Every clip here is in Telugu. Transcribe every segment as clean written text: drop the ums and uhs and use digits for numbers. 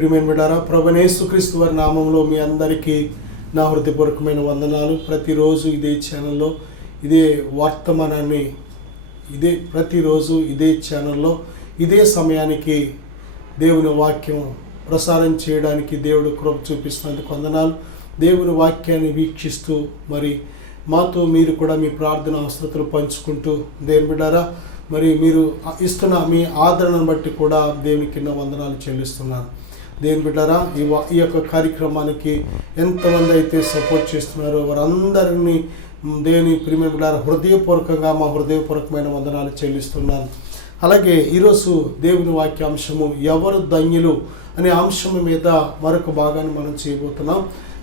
ప్రియమైన బిడ్డారా, ప్రభువైన యేసుక్రీస్తు వారి నామంలో మీ అందరికీ నా హృదయపూర్వకమైన వందనాలు. ప్రతిరోజు ఇదే ఛానల్లో ఇదే వర్తమానాన్ని ప్రతిరోజు ఇదే ఛానల్లో ఇదే సమయానికి దేవుని వాక్యం ప్రసారం చేయడానికి దేవుడు కృప చూపిస్తున్నందుకు వందనాలు. దేవుని వాక్యాన్ని వీక్షిస్తూ మరి మాతో మీరు కూడా మీ ప్రార్థన అవసరతలు పంచుకుంటూ దేవుని బిడ్డారా, మరి మీరు ఇస్తున్న మీ ఆదరణను బట్టి కూడా దేవుని కింద వందనాలు చెల్లిస్తున్నాను. దేవుని బిడ్డారా, ఈ యొక్క కార్యక్రమానికి ఎంతమంది అయితే సపోర్ట్ చేస్తున్నారో వారందరినీ దేవుని ప్రియమైన బిడ్డారా హృదయపూర్వకంగా మా హృదయపూర్వకమైన వందనాలు చెల్లిస్తున్నాను. అలాగే ఈరోజు దేవుని వాక్యాంశము ఎవరు ధన్యులు అనే అంశం మీద మరొక భాగాన్ని మనం చేయబోతున్నాం.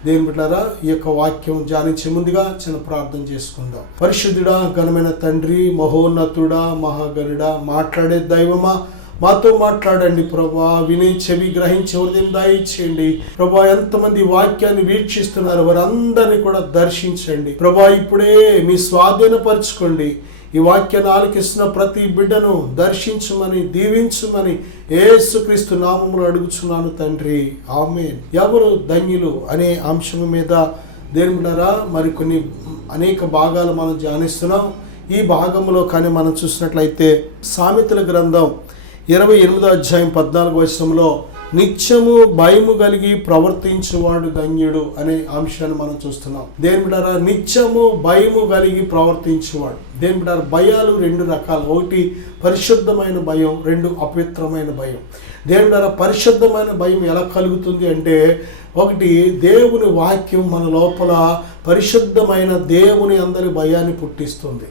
దేవుని బిడ్డారా, ఈ యొక్క వాక్యం ధ్యానించే ముందుగా చిన్న ప్రార్థన చేసుకుందాం. పరిశుద్ధుడా, ఘనమైన తండ్రి, మహోన్నతుడా, మహాగణుడా, మాట్లాడే దైవమా, మాతో మాట్లాడండి ప్రభా. విని చెవి గ్రహించి హృదయం దయచేయండి ప్రభా. ఎంతమంది వాక్యాన్ని వీక్షిస్తున్నారు వారందరినీ కూడా దర్శించండి ప్రభా. ఇప్పుడే మీ స్వాధీనపరచుకోండి. ఈ వాక్యాన్ని ఆలకిస్తున్న ప్రతి బిడ్డను దర్శించమని దీవించమని యేసుక్రీస్తు నామములో అడుగుచున్నాను తండ్రి, ఆమేన్. ఎవరు ధన్యులు అనే అంశం మీద దేవుని బిడ్డలారా మరికొన్ని అనేక భాగాలు మనం ధ్యానిస్తున్నాం. ఈ భాగంలో కానీ మనం చూసినట్లయితే సామెతల గ్రంథం 28వ అధ్యాయం 14వ వచనంలో నిత్యము భయము కలిగి ప్రవర్తించువాడు ధన్యుడు అనే అంశాన్ని మనం చూస్తున్నాం. దేవుని బిడ్డలారా, నిత్యము భయము కలిగి ప్రవర్తించువాడు. దేవుని బిడ్డలారా, భయాలు రెండు రకాలు. ఒకటి పరిశుద్ధమైన భయం, రెండు అపవిత్రమైన భయం. దేవుని బిడ్డలారా, పరిశుద్ధమైన భయం ఎలా కలుగుతుంది అంటే, ఒకటి దేవుని వాక్యం మన లోపల పరిశుద్ధమైన దేవుని అందరి భయాన్ని పుట్టిస్తుంది.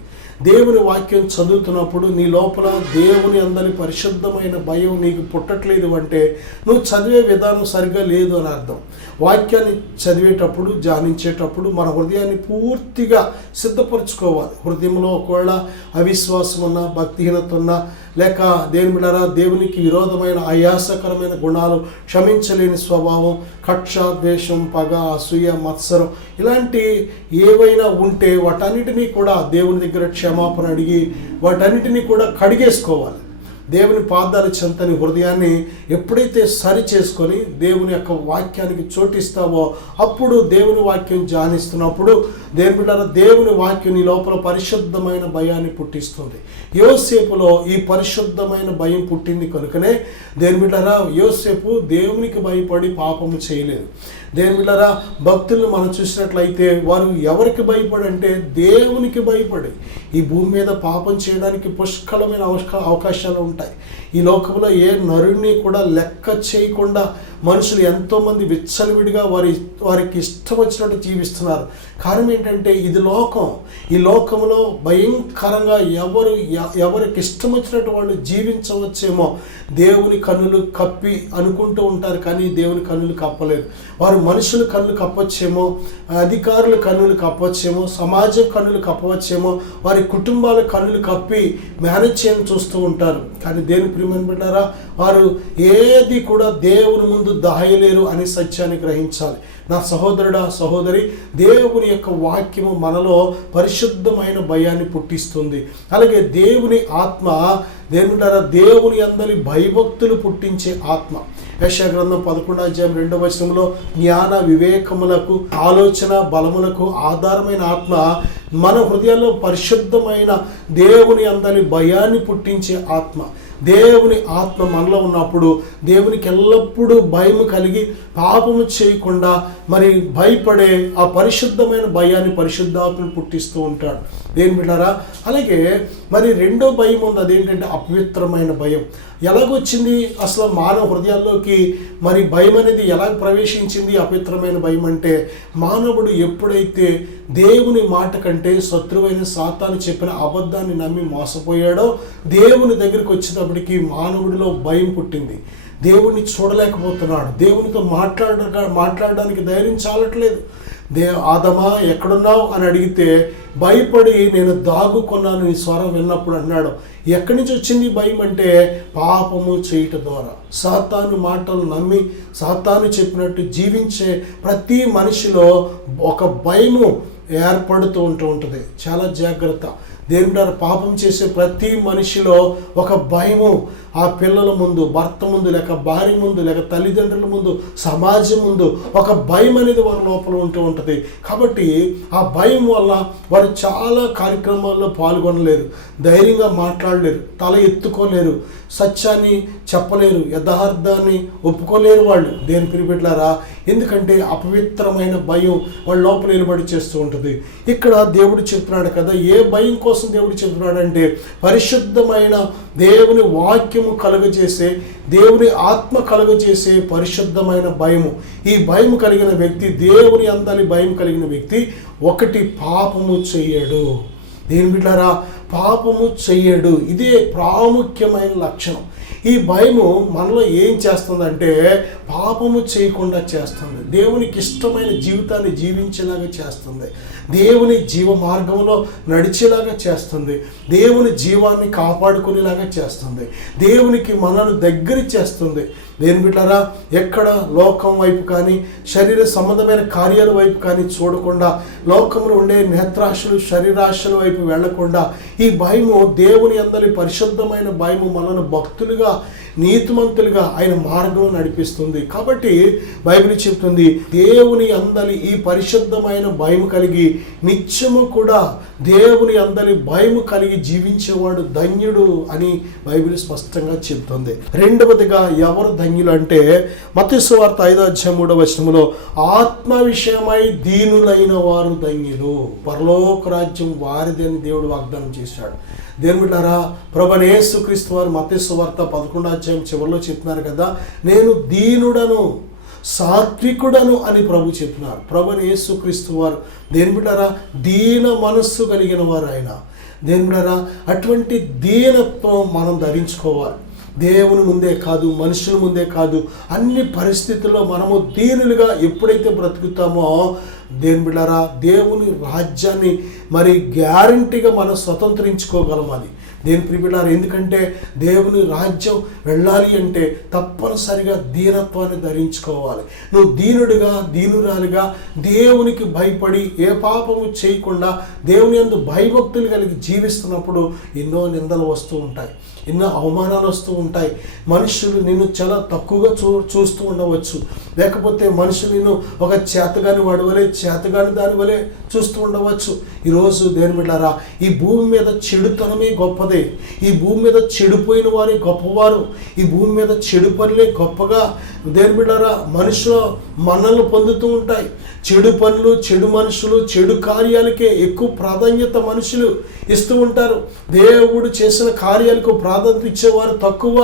దేవుని వాక్యం చదువుతున్నప్పుడు నీ లోపల దేవుని అందరి పరిశుద్ధమైన భయం నీకు పుట్టట్లేదు అంటే నువ్వు చదివే విధానం సరిగ్గా లేదు అని అర్థం. వాక్యాన్ని చదివేటప్పుడు ధ్యానించేటప్పుడు మన హృదయాన్ని పూర్తిగా సిద్ధపరచుకోవాలి. హృదయంలో ఒకవేళ అవిశ్వాసం ఉన్నా, భక్తిహీనత ఉన్నా, లేక దేవుని బిడ్డలారా దేవునికి విరోధమైన ఆయాసకరమైన గుణాలు, క్షమించలేని స్వభావం, కక్ష, ద్వేషం, పగ, అసూయ, మత్సరం ఇలాంటి ఏవైనా ఉంటే వాటన్నిటినీ కూడా దేవుని దగ్గర క్షమాపణ అడిగి వాటన్నిటినీ కూడా కడిగేసుకోవాలి. దేవుని పాదాల చెంతని హృదయాన్ని ఎప్పుడైతే సరి చేసుకొని దేవుని యొక్క వాక్యానికి చోటిస్తావో అప్పుడు దేవుని వాక్యం ధ్యానిస్తున్నప్పుడు దేవుని బిడ్డలారా దేవుని వాక్యం నీ లోపల పరిశుద్ధమైన భయాన్ని పుట్టిస్తుంది. యోసేపులో ఈ పరిశుద్ధమైన భయం పుట్టింది కనుకనే దేవుని బిడ్డలారా యోసేపు దేవునికి భయపడి పాపము చేయలేదు. దేవుని బిడ్డలారా, భక్తులను మనం చూసినట్లయితే వారు ఎవరికి భయపడంటే దేవునికి భయపడి. ఈ భూమి మీద పాపం చేయడానికి పుష్కలమైన అవకాశాలు ఉంటాయి. ఈ లోకంలో ఏ నరుడిని కూడా లెక్క చేయకుండా మనుషులు ఎంతోమంది విచ్చలవిడిగా వారికి ఇష్టం వచ్చినట్టు జీవిస్తున్నారు. కారణం ఏంటంటే ఇది లోకం. ఈ లోకంలో భయంకరంగా ఎవరికి ఇష్టం వచ్చినట్టు వాళ్ళు జీవించవచ్చేమో. దేవుని కన్నులు కప్పి అనుకుంటూ ఉంటారు, కానీ దేవుని కన్నులు కప్పలేదు. వారు మనుషుల కన్నులు కప్పొచ్చేమో, అధికారుల కన్నులు కప్పొచ్చేమో, సమాజం కన్నులు కప్పవచ్చేమో, వారి కుటుంబాల కన్నులు కప్పి మేనేజ్ చేయని చూస్తూ ఉంటారు. కానీ దేవుని ప్రియమైన బిడ్డలారా, వారు ఏది కూడా దేవుని ముందు దాయలేరు అనే సత్యాన్ని గ్రహించాలి. నా సహోదరుడా, సహోదరి, దేవుని యొక్క వాక్యము మనలో పరిశుద్ధమైన భయాన్ని పుట్టిస్తుంది. అలాగే దేవుని ఆత్మ దేవుని అందరి భయభక్తులు పుట్టించే ఆత్మ. యెషయా గ్రంథం 11వ అధ్యాయం 2వ వచనంలో జ్ఞాన వివేకములకు, ఆలోచన బలములకు ఆధారమైన ఆత్మ మన హృదయాల్లో పరిశుద్ధమైన దేవుని అందరి భయాన్ని పుట్టించే ఆత్మ. దేవుని ఆత్మ మనలో ఉన్నప్పుడు దేవునికి ఎల్లప్పుడూ భయం కలిగి పాపము చేయకుండా మరి భయపడే ఆ పరిశుద్ధమైన భయాన్ని పరిశుద్ధాత్మను పుట్టిస్తూ ఉంటాడు. దేని బిడ్డారా, అలాగే మరి రెండో భయం ఉంది, అదేంటంటే అపవిత్రమైన భయం. ఎలాగొచ్చింది అసలు మానవ హృదయాల్లోకి మరి భయం అనేది ఎలా ప్రవేశించింది? అపవిత్రమైన భయం అంటే మానవుడు ఎప్పుడైతే దేవుని మాట కంటే శత్రువైన సాతాను చెప్పిన అబద్ధాన్ని నమ్మి మోసపోయాడో దేవుని దగ్గరికి వచ్చేటప్పటికి మానవుడిలో భయం పుట్టింది. దేవుణ్ణి చూడలేకపోతున్నాడు, దేవునితో మాట్లాడడానికి ధైర్యం చాలట్లేదు. ఆదమా ఎక్కడున్నావు అని అడిగితే భయపడి నేను దాగుకున్నాను నీ స్వరం విన్నప్పుడు అన్నాడు. ఎక్కడి నుంచి వచ్చింది భయం అంటే పాపము చేయటం ద్వారా. సాతాను మాటలు నమ్మి సాతాను చెప్పినట్టు జీవించే ప్రతి మనిషిలో ఒక భయము ఏర్పడుతూ ఉంటుంది. చాలా జాగ్రత్త. దేవుని ద్వారా పాపం చేసే ప్రతి మనిషిలో ఒక భయము, ఆ పిల్లల ముందు, భర్త ముందు, లేక భార్య ముందు, లేక తల్లిదండ్రుల ముందు, సమాజం ముందు ఒక భయం అనేది వారి లోపల ఉంటుంది. కాబట్టి ఆ భయం వల్ల వారు చాలా కార్యక్రమాల్లో పాల్గొనలేరు, ధైర్యంగా మాట్లాడలేరు, తల ఎత్తుకోలేరు, సత్యాన్ని చెప్పలేరు, యథార్థాన్ని ఒప్పుకోలేరు వాళ్ళు. దేని పిరిపెట్లారా, ఎందుకంటే అపవిత్రమైన భయం వాళ్ళ లోపల నిలబడి చేస్తూ ఉంటుంది. ఇక్కడ దేవుడు చెప్తున్నాడు కదా, ఏ భయం కోసం దేవుడు చెప్తున్నాడు అంటే పరిశుద్ధమైన దేవుని వాక్యము కలుగజేసే, దేవుని ఆత్మ కలుగజేసే పరిశుద్ధమైన భయము. ఈ భయం కలిగిన వ్యక్తి, దేవుని అందరి భయం కలిగిన వ్యక్తి ఒకటి పాపము చెయ్యడు. దేని బిడ్డారా, పాపము చెయ్యడు. ఇదే ప్రాముఖ్యమైన లక్షణం. ఈ భయము మనలో ఏం చేస్తుందంటే పాపము చేయకుండా చేస్తుంది, దేవునికి ఇష్టమైన జీవితాన్ని జీవించేలాగా చేస్తుంది, దేవుని జీవ మార్గంలో నడిచేలాగా చేస్తుంది, దేవుని జీవాన్ని కాపాడుకునేలాగా చేస్తుంది, దేవునికి మనను దగ్గర చేస్తుంది. దేని బిడ్డారా, ఎక్కడ లోకం వైపు కానీ శరీర సంబంధమైన కార్యాల వైపు కానీ చూడకుండా, లోకంలో ఉండే నేత్రాశలు శరీరాశల వైపు వెళ్లకుండా ఈ భయము, దేవుని అందరి పరిశుద్ధమైన భయము మనను భక్తులుగా, నీతిమంతులుగా ఆయన మార్గంలో నడిపిస్తుంది. కాబట్టి బైబిల్ చెప్తుంది, దేవుని అందరి ఈ పరిశుద్ధమైన భయం కలిగి నిత్యము కూడా దేవుని అందరి భయము కలిగి జీవించేవాడు ధన్యుడు అని బైబిల్ స్పష్టంగా చెప్తుంది. రెండవదిగా ఎవరు ధన్యులు అంటే మత్తయి సువార్త 5:3 ఆత్మ విషయమై దీనులైన వారు ధన్యులు, పరలోక రాజ్యం వారిది అని దేవుడు వాగ్దానం చేశాడు. దేవుని బిడ్డారా, ప్రభువైన యేసుక్రీస్తు వారు మత్తయి సువార్త 11 చివరిలో చెప్తున్నారు కదా, నేను దీనుడను సాత్వికుడను అని ప్రభు చెప్తున్నారు. ప్రభువైన యేసుక్రీస్తు వారు దేని బిడ్డారా దీన మనస్సు కలిగిన వారు ఆయన. దేని బిడ్డారా, అటువంటి దీనత్వం మనం ధరించుకోవాలి. దేవుని ముందే కాదు, మనుషుల ముందే కాదు, అన్ని పరిస్థితుల్లో మనము దీనులుగా ఎప్పుడైతే బ్రతుకుతామో దేని బిడ్డారా దేవుని రాజ్యాన్ని మరి గ్యారంటీగా మనం స్వతంత్రించుకోగలం. అది దేని ప్రియబిడ్డారా, ఎందుకంటే దేవుని రాజ్యం వెళ్ళాలి అంటే తప్పనిసరిగా దీనత్వాన్ని ధరించుకోవాలి. నువ్వు దీనుడిగా, దీనురాలుగా దేవునికి భయపడి ఏ పాపము చేయకుండా దేవుని యందు భయభక్తులు కలిగి జీవిస్తున్నప్పుడు ఎన్నో నిందలు వస్తూ ఉంటాయి, ఎన్నో అవమానాలు వస్తూ ఉంటాయి. మనుషులు నిన్ను చాలా తక్కువగా చూస్తూ ఉండవచ్చు, లేకపోతే మనుషులు నిన్ను ఒక చేతగాని వాడి వలె, చేతగాని దాని వలె చూస్తూ ఉండవచ్చు. ఈరోజు దేని బిడ్డారా, ఈ భూమి మీద చెడుతనమే గొప్పదే, ఈ భూమి మీద చెడిపోయిన వారే గొప్పవారు, ఈ భూమి మీద చెడు పనులే గొప్పగా దేని బిడ్డారా మనుషులు మన్నలు పొందుతూ ఉంటాయి. చెడు పనులు, చెడు మనుషులు, చెడు కార్యాలకే ఎక్కువ ప్రాధాన్యత మనుషులు ఇస్తూ ఉంటారు. దేవుడు చేసిన కార్యాలకు ప్రాధాన్యత ఇచ్చేవారు తక్కువ,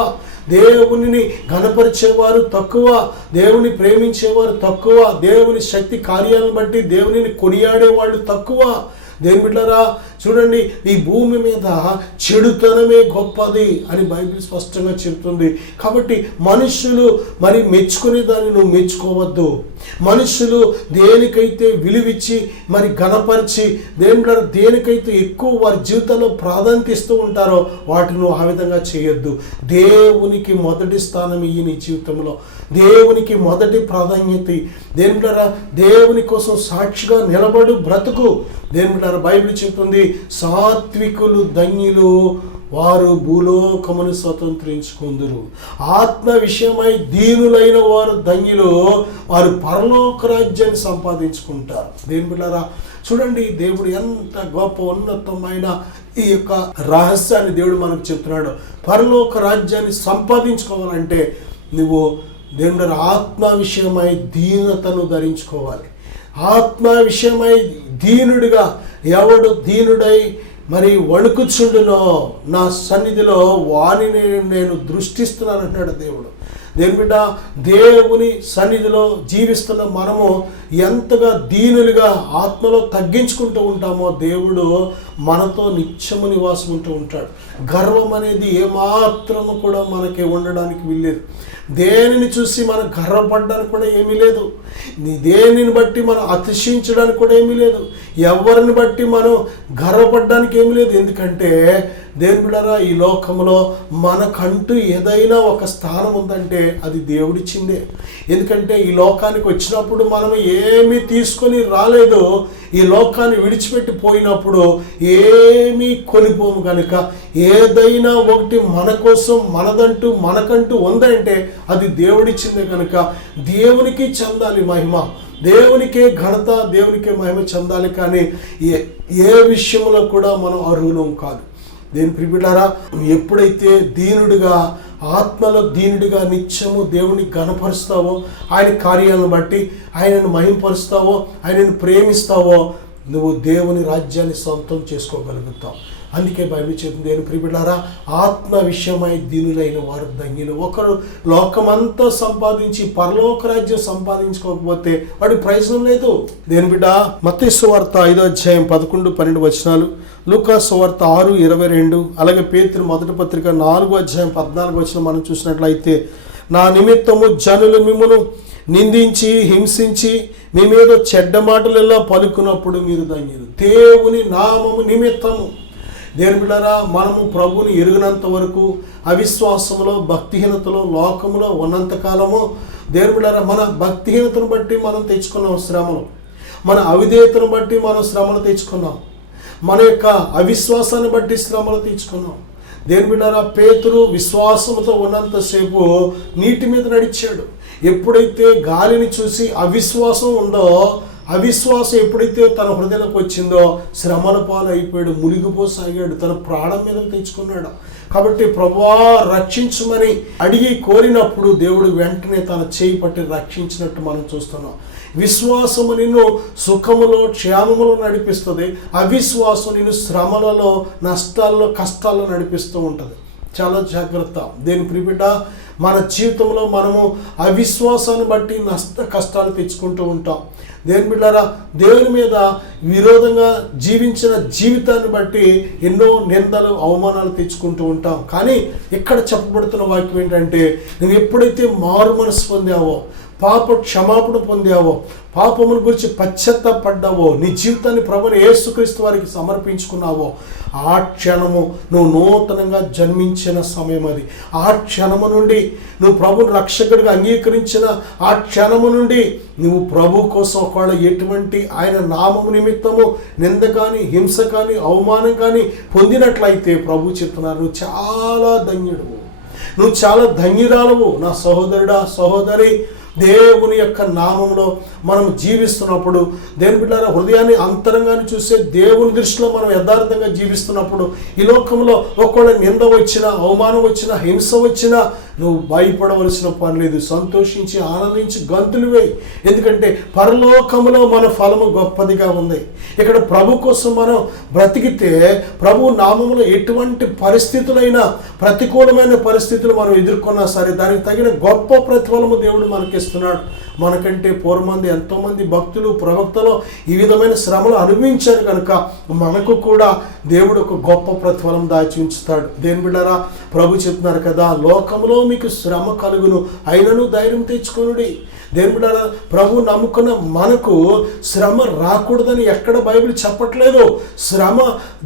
దేవునిని ఘనపరిచేవారు తక్కువ, దేవుని ప్రేమించేవారు తక్కువ, దేవుని శక్తి కార్యాలను బట్టి దేవునిని కొనియాడేవాళ్ళు తక్కువ. దేని బిడ్డారా చూడండి, ఈ భూమి మీద చెడుతనమే గొప్పది అని బైబిల్ స్పష్టంగా చెప్తుంది. కాబట్టి మనుషులు మరి మెచ్చుకునే దాన్ని నువ్వు మెచ్చుకోవద్దు. మనుషులు దేనికైతే విలువిచ్చి మరి ఘనపరిచి దేనికైతే ఎక్కువ వారి జీవితంలో ప్రాధాన్యత ఇస్తూ ఉంటారో వాటిని నువ్వు ఆ విధంగా చేయొద్దు. దేవునికి మొదటి స్థానం ఇయ్యి నీ జీవితంలో, దేవునికి మొదటి ప్రాధాన్యత. దేని బిడ్డారా దేవుని కోసం సాక్షిగా నిలబడు, బ్రతుకు. దేని బిడ్డారా బైబిల్ చెప్తుంది, సాత్వికులు ధన్యులు, వారు భూలోకమును స్వతంత్రించుకుందురు. ఆత్మ విషయమై దీనులైన వారు ధన్యులు, వారు పరలోక రాజ్యాన్ని సంపాదించుకుంటారు. దేని బిడ్డారా చూడండి, దేవుడు ఎంత గొప్ప ఉన్నతమైన ఈ యొక్క రహస్యాన్ని దేవుడు మనకు చెప్తున్నాడు. పరలోక రాజ్యాన్ని సంపాదించుకోవాలంటే నువ్వు దేవుడు ఆత్మ విషయమై దీనతను ధరించుకోవాలి. ఆత్మ విషయమై దీనుడిగా, ఎవడు దీనుడై మరి వణుకుచుండునో నా సన్నిధిలో వానిని నేను దృష్టిస్తున్నాను అంటాడు దేవుడు. దేవుని బిడ్డ, దేవుని సన్నిధిలో జీవిస్తున్న మనము ఎంతగా దీనులుగా ఆత్మలో తగ్గించుకుంటూ ఉంటామో దేవుడు మనతో నిత్యము నివాసం ఉంటూ ఉంటాడు. గర్వం అనేది ఏమాత్రము కూడా మనకి ఉండడానికి వీల్లేదు. దేనిని చూసి మనం గర్వపడడానికి కూడా ఏమీ లేదు. దేనిని బట్టి మనం అతిశయించడానికి కూడా ఏమీ లేదు. ఎవరిని బట్టి మనం గర్వపడడానికి ఏమీ లేదు. ఎందుకంటే దేవుని బిడ్డలారా, ఈ లోకంలో మనకంటూ ఏదైనా ఒక స్థానం ఉందంటే అది దేవుడిచ్చిందే. ఎందుకంటే ఈ లోకానికి వచ్చినప్పుడు మనం ఏమీ తీసుకొని రాలేదు. ఈ లోకాన్ని విడిచిపెట్టి పోయినప్పుడు ఏమీ కొనిపోము కనుక ఏదైనా ఒకటి మన కోసం మనకంటూ ఉందంటే అది దేవుడిచ్చిందే కనుక దేవునికి చెందాలి మహిమ, దేవునికే ఘనత, దేవునికే మహిమ చెందాలి. కానీ ఏ విషయంలో కూడా మనం అర్హులం కాదు. దేని ప్రియబిడ్డలారా, ఎప్పుడైతే దీనుడిగా, ఆత్మలో దీనుడిగా నిత్యము దేవుని ఘనపరుస్తావో, ఆయన కార్యాలను బట్టి ఆయనను మహింపరుస్తావో, ఆయనను ప్రేమిస్తావో, నువ్వు దేవుని రాజ్యాన్ని సొంతం చేసుకోగలుగుతావు. అందుకే బైబిల్ చెప్తుంది, దేని ప్రియబిడ్డలారా, ఆత్మ విషయమై దీనులైన వారు ధన్యులు. ఒకరు లోకమంతా సంపాదించి పరలోక రాజ్యం సంపాదించుకోకపోతే వాడి ప్రయోజనం లేదు. దేని బిడ్డ, మత్తయి సువార్త 5వ అధ్యాయం 11-12 వచనాలు, లూకా సువార్త 6:22, అలాగే పేతురు మొదటి పత్రిక 4వ అధ్యాయం 14 వచనం మనం చూసినట్లయితే, నా నిమిత్తము జనులు మిమ్మును నిందించి హింసించి మీ మీద చెడ్డ మాటలెల్లా పలుకున్నప్పుడు మీరు ధన్యులు. దేవుని నామము నిమిత్తము. దేవుని బిడ్డలారా, మనము ప్రభువుని ఎరుగినంత వరకు అవిశ్వాసములో, భక్తిహీనతలో, లోకములో ఉన్నంతకాలము దేవుని బిడ్డలారా, మన భక్తిహీనతను బట్టి మనం తెచ్చుకున్నాం శ్రమలు, మన అవిధేయతను బట్టి మనం శ్రమలు తెచ్చుకున్నాం, మన యొక్క అవిశ్వాసాన్ని బట్టి శ్రమలు తెచ్చుకున్నాం. దేవుని బిడ్డలారా, పేతురు విశ్వాసముతో ఉన్నంతసేపు నీటి మీద నడిచాడు. ఎప్పుడైతే గాలిని చూసి అవిశ్వాసం ఉందో, అవిశ్వాసం ఎప్పుడైతే తన హృదయంలోకి వచ్చిందో శ్రమల పాలు అయిపోయాడు, మునిగిపోసాగాడు, తన ప్రాణం మీద తెచ్చుకున్నాడు. కాబట్టి ప్రభువా రక్షించమని అడిగి కోరినప్పుడు దేవుడు వెంటనే తన చేయి పట్టి రక్షించినట్టు మనం చూస్తున్నాం. విశ్వాసము నిన్ను సుఖములో, క్షేమములో నడిపిస్తుంది. అవిశ్వాసం నిన్ను శ్రమలలో, నష్టాల్లో, కష్టాల్లో నడిపిస్తూ ఉంటుంది. చాలా జాగ్రత్త. దేని ప్రియబిడ్డ, మన జీవితంలో మనము అవిశ్వాసాన్ని బట్టి కష్టాలు తెచ్చుకుంటూ ఉంటాం. దేవుని బిడ్డలారా, దేవుని మీద విరోధంగా జీవించిన జీవితాన్ని బట్టి ఎన్నో నిందలు, అవమానాలు తెచ్చుకుంటూ ఉంటాం. కానీ ఇక్కడ చెప్పబడుతున్న వాక్యం ఏంటంటే, నువ్వు ఎప్పుడైతే మారు మనసు పొందావో, పాప క్షమాపణ పొందావో, పాపమును గురించి పశ్చాత్తాపడ్డావో, నీ జీవితాన్ని ప్రభువైన యేసుక్రీస్తు వారికి సమర్పించుకున్నావో, ఆ క్షణము నువ్వు నూతనంగా జన్మించిన సమయం అది. ఆ క్షణము నుండి నువ్వు ప్రభుని రక్షకుడిగా అంగీకరించిన ఆ క్షణము నుండి నువ్వు ప్రభు కోసం ఒకవేళ ఎటువంటి ఆయన నామము నిమిత్తము నింద కానీ, హింస కానీ, అవమానం కానీ పొందినట్లయితే ప్రభు చెప్తున్నారు, నువ్వు చాలా ధన్యుడు, నువ్వు చాలా ధన్యురాలవు. నా సహోదరుడా, సహోదరి, దేవుని యొక్క నామంలో మనం జీవిస్తున్నప్పుడు, దేవుని బిడ్డలారా, హృదయాన్ని అంతరంగాన్ని చూసే దేవుని దృష్టిలో మనం యథార్థంగా జీవిస్తున్నప్పుడు ఈ లోకంలో ఒకవేళ నింద వచ్చినా, అవమానం వచ్చినా, హింస వచ్చినా నువ్వు భయపడవలసిన పని లేదు. సంతోషించి, ఆనందించి గంతులు వేయి. ఎందుకంటే పరలోకములో మన ఫలము గొప్పదిగా ఉంది. ఇక్కడ ప్రభు కోసం మనం బ్రతికితే, ప్రభు నామములో ఎటువంటి పరిస్థితులైనా, ప్రతికూలమైన పరిస్థితులు మనం ఎదుర్కొన్నా సరే దానికి తగిన గొప్ప ప్రతిఫలము దేవుడు మనకిస్తున్నాడు. మనకంటే పూర్వమంది ఎంతోమంది భక్తులు, ప్రవక్తలు ఈ విధమైన శ్రమలు అనుభవించారు కనుక మనకు కూడా దేవుడు ఒక గొప్ప ప్రతిఫలం దాచి ఉంచుతాడు. దేని బిడ్డలారా, ప్రభు చెప్తున్నారు కదా, లోకంలో మీకు శ్రమ కలుగును, అయినను ధైర్యం తెచ్చుకొనుడి. దేని బిడ్డలారా, ప్రభు నమ్ముకున్న మనకు శ్రమ రాకూడదని ఎక్కడ బైబిల్ చెప్పట్లేదు. శ్రమ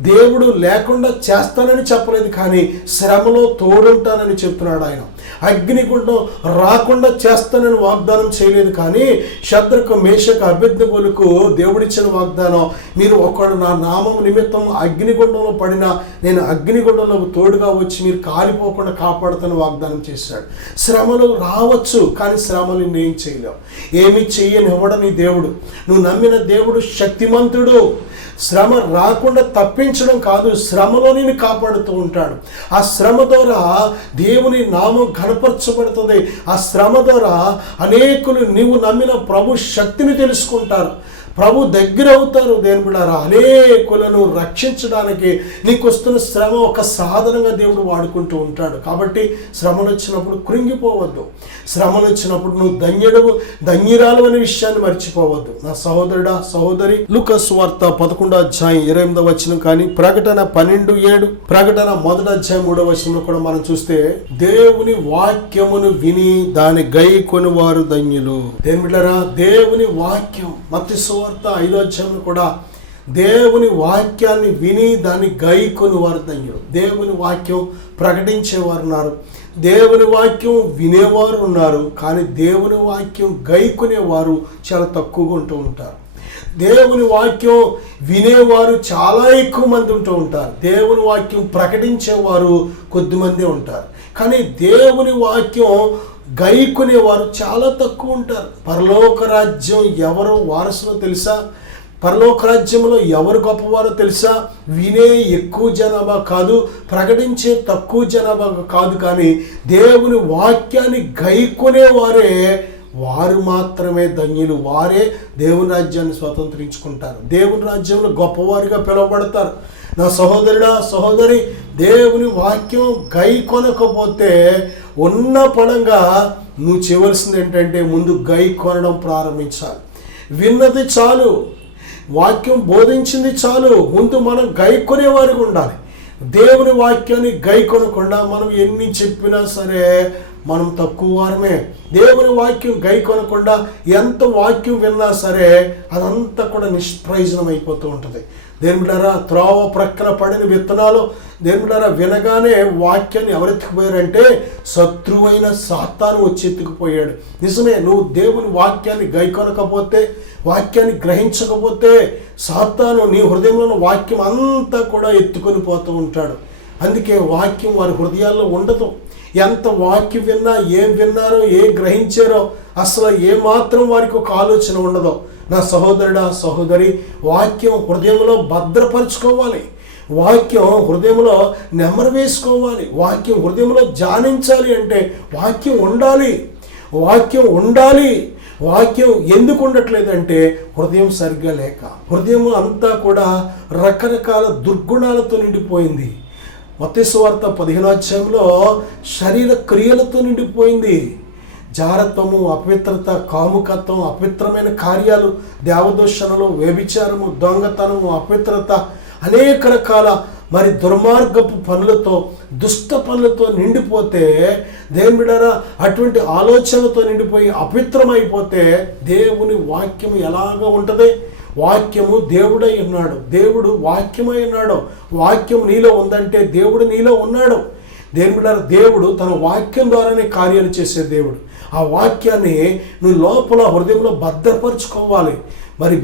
దేవుడు లేకుండా చేస్తానని చెప్పలేదు, కానీ శ్రమలో తోడుంటానని చెప్తున్నాడు ఆయన. అగ్నిగుండం రాకుండా చేస్తానని వాగ్దానం చేయలేదు, కానీ శద్రకు, మేషకు, అబేద్నెగోలకు దేవుడిచ్చిన వాగ్దానం, మీరు ఒకడు నా నామం నిమిత్తం అగ్నిగుండంలో పడినా నేను అగ్నిగుండంలో తోడుగా వచ్చి మీరు కాలిపోకుండా కాపాడుతాను వాగ్దానం చేశాడు. శ్రమలు రావచ్చు, కానీ శ్రమలు నేనేం చేయలేవు. ఏమి చెయ్యని ఎవడని దేవుడు. నువ్వు నమ్మిన దేవుడు శక్తిమంతుడు. శ్రమ రాకుండా తప్పించడం కాదు, శ్రమలో నేను కాపాడుతూ ఉంటాడు. ఆ శ్రమ ద్వారా దేవుని నామం ఘనపరచబడుతుంది. ఆ శ్రమ ద్వారా అనేకులు నీవు నమ్మిన ప్రభు శక్తిని తెలుసుకుంటారు, ప్రభు దగ్గర అవుతారు. దేవుని బిడ్డలారా, అనేకులను రక్షించడానికి నీకు వస్తున్న శ్రమ ఒక సాధనంగా దేవుడు వాడుకుంటూ ఉంటాడు. కాబట్టి శ్రమలు వచ్చినప్పుడు కృంగిపోవద్దు, శ్రమలు వచ్చినప్పుడు నువ్వు ధన్యురాలు అనే విషయాన్ని మర్చిపోవద్దు. నా సహోదరుడా, సహోదరి, లూకా సువార్త 11:28 కానీ ప్రకటన 12:7, ప్రకటన 1:3 కూడా మనం చూస్తే దేవుని వాక్యమును విని దాని గైకొని వారు ధన్యులు. దేవుని బిడ్డలారా, దేవుని వాక్యం మత్తయి సువార్త 5 కూడా దేవుని వాక్యాన్ని విని దాన్ని గైకొని వారు ధన్యులు. దేవుని వాక్యం ప్రకటించేవారు ఉన్నారు, దేవుని వాక్యం వినేవారు ఉన్నారు, కానీ దేవుని వాక్యం గైకొనేవారు చాలా తక్కువగా ఉంటూ ఉంటారు. దేవుని వాక్యం వినేవారు చాలా ఎక్కువ మంది ఉంటూ ఉంటారు, దేవుని వాక్యం ప్రకటించేవారు కొద్దిమంది ఉంటారు. కానీ దేవుని వాక్యం గైకొనేవారు చాలా తక్కువ ఉంటారు. పరలోక రాజ్యం ఎవరు వారసులో తెలుసా? పరలోక రాజ్యంలో ఎవరు గొప్పవారో తెలుసా? వినే ఎక్కువ జనాభా కాదు, ప్రకటించే తక్కువ జనాభా కాదు, కానీ దేవుని వాక్యాన్ని గైకొనేవారే వారు మాత్రమే ధన్యులు. వారే దేవుని రాజ్యాన్ని స్వతంత్రించుకుంటారు, దేవుని రాజ్యంలో గొప్పవారిగా పిలువబడతారు. నా సహోదరుడా, సహోదరి, దేవుని వాక్యం గైకొనకపోతే ఉన్న పడంగా నువ్వు చేయవలసింది ఏంటంటే ముందు గైకొనడం ప్రారంభించాలి. విన్నది చాలు, వాక్యం బోధించింది చాలు, ముందు మనం గైకొనేవారిగా ఉండాలి. దేవుని వాక్యాన్ని గైకొనకుండా మనం ఎన్ని చెప్పినా సరే మనం తక్కువ వారమే. దేవుని వాక్యం గైకొనకుండా ఎంత వాక్యం విన్నా సరే అదంతా కూడా నిష్ప్రయోజనం అయిపోతూ ఉంటుంది. దేవుని బిడ్డలారా, త్రోవ ప్రక్కన పడిన విత్తనాలు దేవుని బిడ్డలారా వినగానే వాక్యాన్ని ఎవరెత్తుకుపోయారంటే శత్రువైన సాతాను వచ్చి ఎత్తుకుపోయాడు. నిజమే, నువ్వు దేవుని వాక్యాన్ని గైకొనకపోతే, వాక్యాన్ని గ్రహించకపోతే సాతాను నీ హృదయంలో వాక్యం అంతా కూడా ఎత్తుకొని పోతూ ఉంటాడు. అందుకే వాక్యం వారి హృదయాల్లో ఉండదు. ఎంత వాక్యం విన్నా, ఏం విన్నారో, ఏం గ్రహించారో అసలు ఏమాత్రం వారికి ఒక ఆలోచన ఉండదు. నా సహోదరుడా, సహోదరి, వాక్యం హృదయంలో భద్రపరచుకోవాలి, వాక్యం హృదయంలో నెమరు వేసుకోవాలి, వాక్యం హృదయంలో ధ్యానించాలి. అంటే వాక్యం ఉండాలి, వాక్యం ఉండాలి. వాక్యం ఎందుకు ఉండట్లేదంటే హృదయం సరిగ్గా లేక, హృదయం అంతా కూడా రకరకాల దుర్గుణాలతో నిండిపోయింది. మత్తయి సువార్త 15 శరీర క్రియలతో నిండిపోయింది. జారత్వము, అపవిత్రత, కాముకత్వం, అపవిత్రమైన కార్యాలు, దేవదూషణలు, వ్యభిచారము, దొంగతనము, అపవిత్రత, అనేక రకాల దుర్మార్గపు పనులతో, దుష్ట పనులతో నిండిపోతే, దేవుని బిడ్డలారా అటువంటి ఆలోచనలతో నిండిపోయి అపవిత్రమైపోతే దేవుని వాక్యం ఎలాగా ఉంటుంది? వాక్యము దేవుడై ఉన్నాడు, దేవుడు వాక్యమై ఉన్నాడు. వాక్యం నీలో ఉందంటే దేవుడు నీలో ఉన్నాడు. దేవుని బిడ్డలారా, దేవుడు తన వాక్యం ద్వారానే కార్యాలు చేసే దేవుడు. ఆ వాక్యాన్ని నువ్వు లోపల హృదయంలో భద్రపరచుకోవాలి.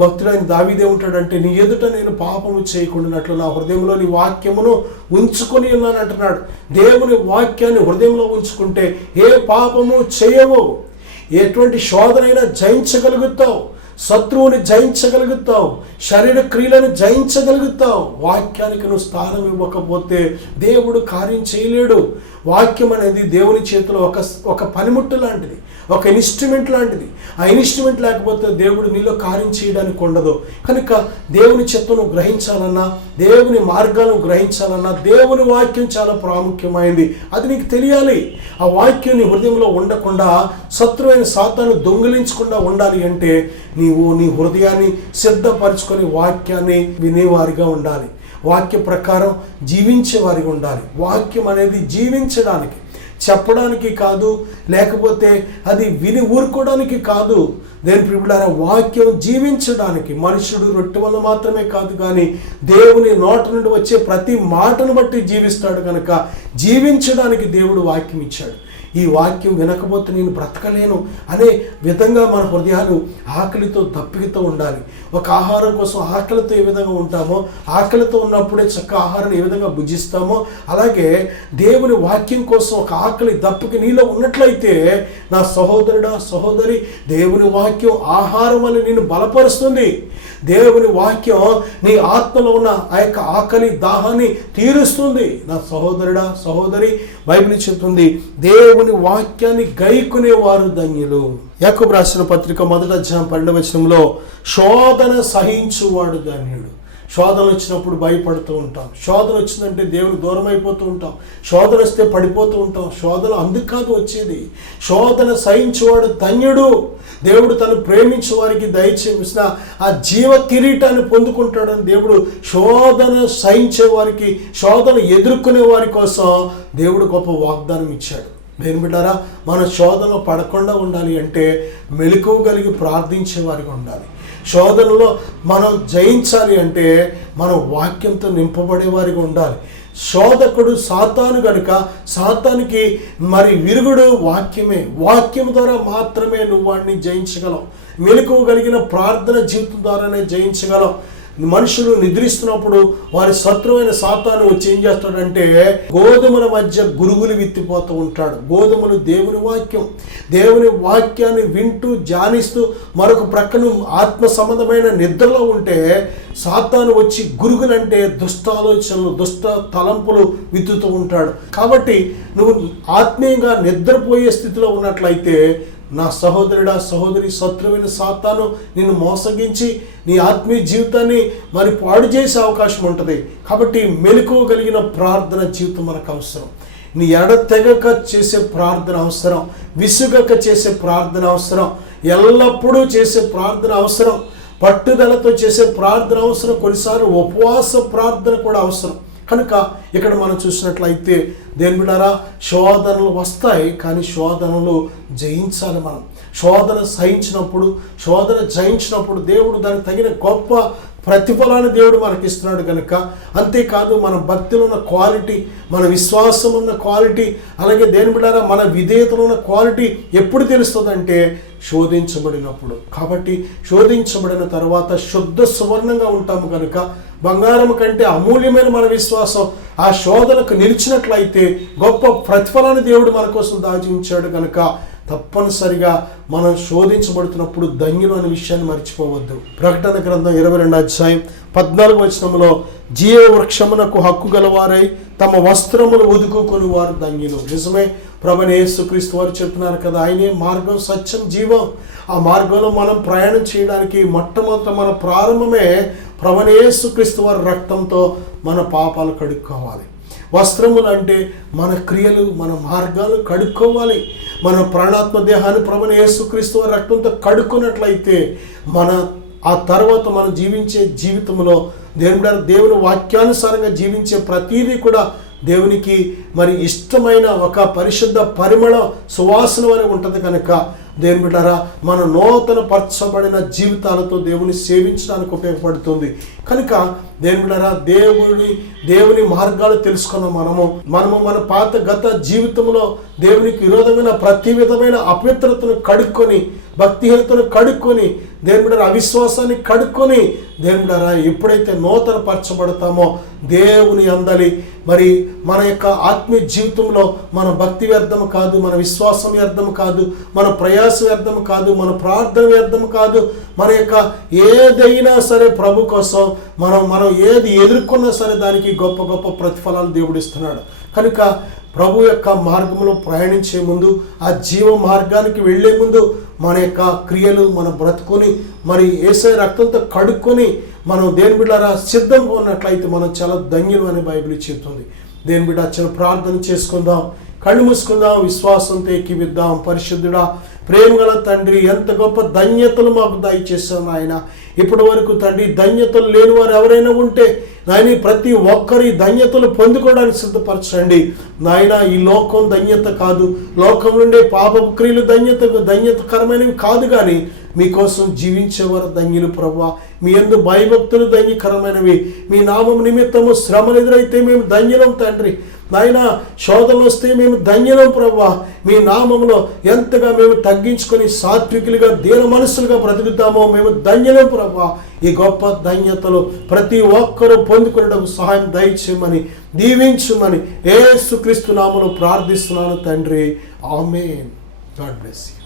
భక్తుడైన దావీదు ఏమంటాడంటే, నీ ఎదుట నేను పాపము చేయకుండానట్లు నా హృదయంలో నీ వాక్యమును ఉంచుకొని ఉన్నాను అంటున్నాడు. దేవుని వాక్యాన్ని హృదయంలో ఉంచుకుంటే ఏ పాపము చేయవు, ఎటువంటి శోధనైనా జయించగలుగుతావు, శత్రువుని జయించగలుగుతావు, శరీర క్రియలను జయించగలుగుతావు. వాక్యానికి నువ్వు స్థానం ఇవ్వకపోతే దేవుడు కార్యం చేయలేడు. వాక్యం అనేది దేవుని చేతిలో ఒక పనిముట్టు లాంటిది, ఒక ఇన్స్ట్రుమెంట్ లాంటిది. ఆ ఇన్స్ట్రుమెంట్ లేకపోతే దేవుడు నీలో కార్యం చేయడానికి ఉండదు. కనుక దేవుని చిత్తను గ్రహించాలన్నా, దేవుని మార్గాలను గ్రహించాలన్నా దేవుని వాక్యం చాలా ప్రాముఖ్యమైనది. అది నీకు తెలియాలి. ఆ వాక్యం నీ హృదయంలో ఉండకుండా, శత్రువైన సాతాను దొంగిలించకుండా ఉండాలి అంటే నీవు నీ హృదయాన్ని సిద్ధపరచుకొని వాక్యాన్ని వినేవారిగా ఉండాలి, వాక్య ప్రకారం జీవించేవారిగా ఉండాలి. వాక్యం అనేది జీవించడానికి, చెప్పడానికి కాదు, లేకపోతే అది విని ఊరుకోవడానికి కాదు. దేవుని ప్రియులారా, వాక్యం జీవించడానికి. మనుషుడు రొట్టె వల్ల మాత్రమే కాదు, కానీ దేవుని నోట నుండి వచ్చే ప్రతి మాటను బట్టి జీవిస్తాడు. కనుక జీవించడానికి దేవుడు వాక్యం ఇచ్చాడు. ఈ వాక్యం వినకపోతే నేను బ్రతకలేను అనే విధంగా మన హృదయాలు ఆకలితో దప్పికతో ఉండాలి. ఒక ఆహారం కోసం ఆకలితో ఏ విధంగా ఉంటామో, ఆకలితో ఉన్నప్పుడే చక్క ఆహారాన్ని ఏ విధంగా భుజిస్తామో, అలాగే దేవుని వాక్యం కోసం ఒక ఆకలి దప్పిక నీలో ఉన్నట్లయితే నా సహోదరుడా సహోదరి, దేవుని వాక్యం ఆహారం అని నిన్ను బలపరుస్తుంది. దేవుని వాక్యం నీ ఆత్మలో ఉన్న ఆ యొక్క ఆకలి దాహాన్ని తీరుస్తుంది. నా సహోదరుడా సహోదరి, బైబిల్ చెప్తుంది దేవుని వాక్యాన్ని గైకొనేవారు ధన్యులు. యాకోబు రాసిన పత్రిక 1వ అధ్యాయం 12వ వచనంలో శోధన సహించువాడు ధన్యుడు. శోధన వచ్చినప్పుడు భయపడుతూ ఉంటాం, శోధన వచ్చిందంటే దేవుని దూరం అయిపోతూ ఉంటాం, శోధన వస్తే పడిపోతూ ఉంటాం. శోధన అందుకు కాదు వచ్చేది, శోధన సహించేవాడు ధన్యుడు. దేవుడు తను ప్రేమించే వారికి దయచేసిన ఆ జీవ కిరీటాన్ని పొందుకుంటాడని దేవుడు శోధన సహించే వారికి, శోధన ఎదుర్కొనే వారి కోసం దేవుడు గొప్ప వాగ్దానం ఇచ్చాడు. నేను బిడ్డారా, మన శోధన పడకుండా ఉండాలి అంటే మెలకువ కలిగి ప్రార్థించే వారికి ఉండాలి. శోధనలో మనం జయించాలి అంటే మనం వాక్యంతో నింపబడే వారికి ఉండాలి. శోధకుడు సాతాను గనుక సాతానికి మరి విరుగుడు వాక్యమే. వాక్యం ద్వారా మాత్రమే నువ్వు వాడిని జయించగలవు. మెలకువ కలిగిన ప్రార్థన జీవితం ద్వారానే జయించగలవు. మనుషులు నిద్రిస్తున్నప్పుడు వారి శత్రువైన సాతాను వచ్చి ఏం చేస్తాడంటే గోధుమల మధ్య గురుగులు విత్తిపోతూ ఉంటాడు. గోధుమలు దేవుని వాక్యం, దేవుని వాక్యాన్ని వింటూ ధ్యానిస్తూ మరొక ప్రక్కన ఆత్మ సంబంధమైన నిద్రలో ఉంటే సాతాను వచ్చి గురుగులంటే దుష్ట ఆలోచనలు, దుష్ట తలంపులు విత్తుతూ ఉంటాడు. కాబట్టి నువ్వు ఆత్మీయంగా నిద్రపోయే స్థితిలో ఉన్నట్లయితే నా సహోదరుడా సహోదరి, శత్రువైన సాతాను నిన్ను మోసగించి నీ ఆత్మీయ జీవితాన్ని మరి పాడు చేసే అవకాశం ఉంటుంది. కాబట్టి మెలకువ కలిగిన ప్రార్థన జీవితం మనకు అవసరం. నీ ఎడతెగక చేసే ప్రార్థన అవసరం, విసుగక చేసే ప్రార్థన అవసరం, ఎల్లప్పుడూ చేసే ప్రార్థన అవసరం, పట్టుదలతో చేసే ప్రార్థన అవసరం, కొన్నిసార్లు ఉపవాస ప్రార్థన కూడా అవసరం. కనుక ఇక్కడ మనం చూసినట్లయితే దేవుని బిడ్డలారా, శోధనలు వస్తాయి, కానీ శోధనలు జయించాలి. మనం శోధన సహించినప్పుడు, శోధన జయించినప్పుడు దేవుడు దానికి తగిన గొప్ప ప్రతిఫలాన్ని దేవుడు మనకి ఇస్తున్నాడు కనుక. అంతేకాదు మన భక్తిలో ఉన్న క్వాలిటీ, మన విశ్వాసం ఉన్న క్వాలిటీ, అలాగే దేవుని బిడ్డలారా మన విధేయతలో ఉన్న క్వాలిటీ ఎప్పుడు తెలుస్తుందంటే శోధించబడినప్పుడు. కాబట్టి శోధించబడిన తర్వాత శుద్ధ సువర్ణంగా ఉంటాము కనుక బంగారం కంటే అమూల్యమైన మన విశ్వాసం ఆ శోధనకు నిలిచినట్లయితే గొప్ప ప్రతిఫలాన్ని దేవుడు మన కోసం దాచి ఉంచాడు కనుక తప్పనిసరిగా మనం శోధించబడుతున్నప్పుడు ధన్యులు అనే విషయాన్ని మర్చిపోవద్దు. ప్రకటన గ్రంథం 22వ అధ్యాయం 14వ వచనంలో జీవ వృక్షమునకు హక్కు గలవారై తమ వస్త్రములు ఉదుకుకొని వారు ధన్యులు. నిజమే, ప్రభువైన యేసుక్రీస్తు వారు చెప్తున్నారు కదా, ఆయనే మార్గం సత్యం జీవం. ఆ మార్గంలో మనం ప్రయాణం చేయడానికి మొట్టమొదట మన ప్రారంభమే ప్రభువైన యేసుక్రీస్తు వారి రక్తంతో మన పాపాలు కడుక్కోవాలి. వస్త్రములు అంటే మన క్రియలు, మన మార్గాలు కడుక్కోవాలి. మన ప్రాణాత్మ దేహాన్ని ప్రభువైన యేసుక్రీస్తు వారి రక్తంతో కడుక్కున్నట్లయితే ఆ తర్వాత మనం జీవించే జీవితంలో దేవుని వాక్యానుసారంగా జీవించే ప్రతీదీ కూడా దేవునికి మరి ఇష్టమైన ఒక పరిశుద్ధ పరిమళ సువాసన అని ఉంటుంది కనుక దేవుని బిడ్డలారా మన నూతన పరచబడిన జీవితాలతో దేవుని సేవించడానికి ఉపయోగపడుతుంది. కనుక దేవుని బిడ్డలారా దేవుని మార్గాలు తెలుసుకున్న మనము మన పాత గత జీవితంలో దేవునికి విరోధమైన ప్రతి విధమైన అపవిత్రతను కడుక్కొని, భక్తిహీనతను కడుక్కొని, దేవుని బిడ్డలారా అవిశ్వాసాన్ని కడుక్కొని, దేవుని బిడ్డలారా ఎప్పుడైతే నూతన పరచబడతామో దేవుని అందలి మరి మన యొక్క ఆత్మీయ జీవితంలో మన భక్తి వ్యర్థం కాదు, మన విశ్వాసం వ్యర్థం కాదు, మన ప్రయాస వ్యర్థం కాదు, మన ప్రార్థన వ్యర్థం కాదు. మన యొక్క ఏదైనా సరే ప్రభు కోసం మనం ఏది ఎదుర్కొన్నా సరే దానికి గొప్ప గొప్ప ప్రతిఫలాలు దేవుడు ఇస్తున్నాడు. కనుక ప్రభు యొక్క మార్గంలో ప్రయాణించే ముందు, ఆ జీవ మార్గానికి వెళ్లే ముందు మన యొక్క క్రియలు మన బ్రతుకుని మరి యేసయ్య రక్తంతో కడుక్కొని మనం దేవుని బిడ్డలారా సిద్ధంగా ఉన్నట్లయితే మనం చాలా ధన్యులు అని బైబిల్ చెప్తుంది. దేవుని బిడ్డ చిన్న ప్రార్థన చేసుకుందాం, కళ్ళు మూసుకుందాం, విశ్వాసంతో ఎక్కివిద్దాం. పరిశుద్ధుడా, ప్రేమగల తండ్రి, ఎంత గొప్ప ధన్యతలు మాకు దయచేసావు నాయన. ఇప్పటి వరకు తండ్రి ధన్యతలు లేని వారు ఎవరైనా ఉంటే నాయన ప్రతి ఒక్కరి ధన్యతలు పొందుకోవడానికి సిద్ధపరచండి నాయన. ఈ లోకం ధన్యత కాదు, లోకం నుండే పాపపు క్రియలు ధన్యతకరమైనవి కాదు, కానీ మీకోసం జీవించేవారు ధన్యులు ప్రభువా. మీ యందు భయభక్తులు ధన్యకరమైనవి. మీ నామం నిమిత్తము శ్రమలు ఎదురైతే మేము ధన్యులం తండ్రి. నాయన శోధనలు వస్తే మేము ధన్యులం ప్రభువా. మీ నామంలో ఎంతగా మేము తగ్గించుకొని సాత్వికులుగా దీన మనసులుగా బ్రతుకుతామో మేము ధన్యులం ప్రభువా. ఈ గొప్ప ధన్యతలు ప్రతి ఒక్కరూ పొందుకునేటకు సహాయం దయచేయమని దీవించుమని యేసుక్రీస్తు నామములో ప్రార్థిస్తున్నాను తండ్రి. ఆమేన్. God bless you.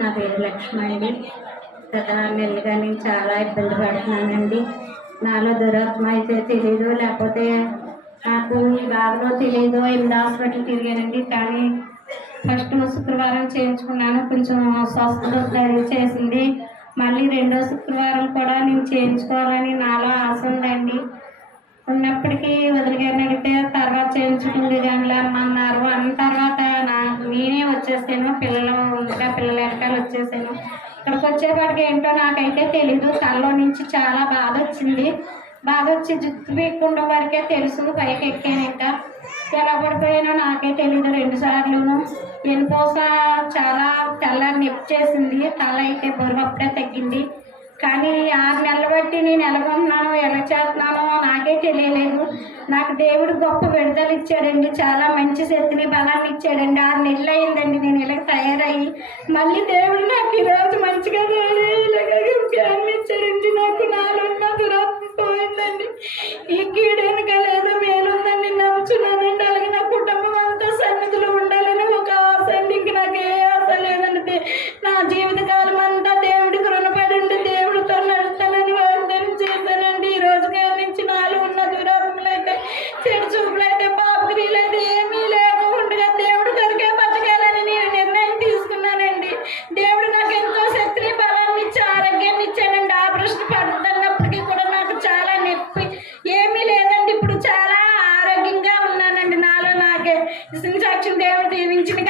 నా పేరు లక్ష్మి అండి. గత నెలలుగా నేను చాలా ఇబ్బంది పడుతున్నానండి. నాలో దురాత్మ అయితే తెలీదు, లేకపోతే నాకు ఈ బాధలో తెలీదు. 8 హాస్పిటల్ తిరిగానండి, కానీ ఫస్ట్ శుక్రవారం చేయించుకున్నాను, కొంచెం స్వస్థత చేసింది. మళ్ళీ 2వ శుక్రవారం కూడా నేను చేయించుకోవాలని నాలో ఆశ ఉందండి. ఉన్నప్పటికీ వదిలిగారిని అడిగితే తర్వాత చేయించుకుంది కానీ అన్నారు. అన్న తర్వాత నేనే వచ్చేసాను, పిల్లల వెనకాల వచ్చేసాను. ఇక్కడికి వచ్చేపాటికి ఏంటో నాకైతే తెలీదు. తలలో నుంచి చాలా బాధ వచ్చింది. బాధ వచ్చి జుట్టు పీక్కుండా వరకే తెలుసు. పైకి ఎక్కాను, ఇంకా ఎలా పడిపోయానో నాకే తెలీదు. 2 సార్లును వెనుపోస చాలా తెల్లని నొప్పి చేసింది. తల అయితే బరువు అప్పుడే తగ్గింది. కానీ 6 నెలలు బట్టి నేను ఎలాగున్నానో ఎలా చేస్తున్నానో నాకే తెలియలేదు. నాకు దేవుడు గొప్ప విడుదల ఇచ్చాడండి, చాలా మంచి శక్తిని బలాన్ని ఇచ్చాడండి. 6 నెలలు అయిందండి నేను ఇలా తయారయ్యి. మళ్ళీ దేవుడు నాకు ఈరోజు మంచిగా జ్ఞానం ఇచ్చాడండి. నాకు నాలో ఉన్న దురాత్మ పోయిందండి. ఈ కీడెనక లేదు మేలుందండి నమ్ముచున్నానండి. అలాగే నా కుటుంబం అంతా సన్నిధిలో ఉండాలని ఒక ఆశ అండి. ఇంక నాకు ఏ ఆశ లేదండి. నా జీవితకాలం అంతా దేవుడికి రుణపడండి, దేవుడితో నడుస్తానని వాగ్దానం చేశానండి. ఈ రోజు నుంచి నాలో ఉన్న దురాత్మలు అయితే, చెడు చూపులు అయితే, పాపక్రియలు అయితే ఏమీ లేకుండా దేవుడి కొరికే బతకాలని నేను నిర్ణయం తీసుకున్నానండి. దేవుడు నాకు ఎంతో శక్తిని బలాన్ని ఇచ్చి ఆరోగ్యాన్ని ఇచ్చాడండి. ఆపరేషన్ పడుతున్నప్పటికీ కూడా నాకు చాలా నొప్పి ఏమీ లేదండి. ఇప్పుడు చాలా ఆరోగ్యంగా ఉన్నానండి. నాలో నాకే సాక్షి దేవుడు దీవించిన